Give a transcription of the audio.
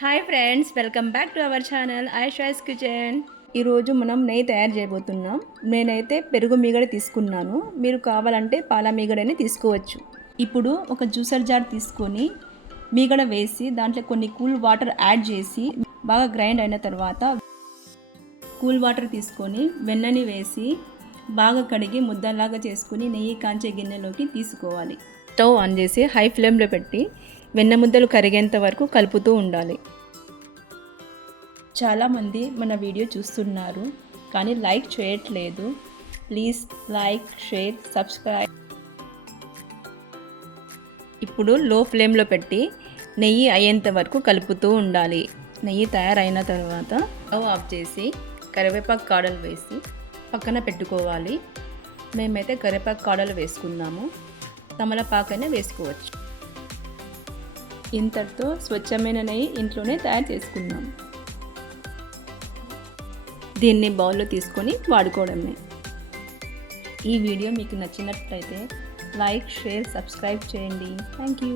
Hi friends, welcome back to our channel Aisha's kitchen. ఈరోజు మనం నెయ్యి తయారు చేయబోతున్నాం. నేనైతే పెరుగు మీగడ తీసుకున్నాను. మీరు కావాలంటే పాల మీగడని తీసుకోవచ్చు. ఇప్పుడు ఒక జ్యూసర్ జార్ తీసుకొని మీగడ వేసి దాంట్లో కొన్ని కూల్ వాటర్ యాడ్ చేసి బాగా గ్రైండ్ అయిన తర్వాత కూల్ వాటర్ తీసుకొని వెన్నని వేసి బాగా కడిగి ముద్దలాగా చేసుకొని నెయ్యి కాంచే గిన్నెలోకి తీసుకోవాలి. స్టవ్ ఆన్ చేసి హై ఫ్లేమ్లో పెట్టి వెన్న ముద్దలు కరిగేంత వరకు కలుపుతూ ఉండాలి. చాలామంది మన వీడియో చూస్తున్నారు కానీ లైక్ చేయట్లేదు. Please like, share, subscribe. ఇప్పుడు లో ఫ్లేమ్లో పెట్టి నెయ్యి అయ్యేంత వరకు కలుపుతూ ఉండాలి. నెయ్యి తయారైన తర్వాత స్టవ్ ఆఫ్ చేసి కరివేపాకు కాడలు వేసి పక్కన పెట్టుకోవాలి. మేమైతే కరివేపాకు కాడలు వేసుకున్నాము. తమలపాకైనా వేసుకోవచ్చు. ఇంతటితో స్వచ్ఛమైన నెయ్యి ఇంట్లోనే తయారు చేసుకున్నాం. దీన్ని బౌల్లో తీసుకొని వాడుకోవడమే. ఈ వీడియో మీకు నచ్చినట్లయితే లైక్, షేర్, సబ్స్క్రైబ్ చేయండి. Thank you.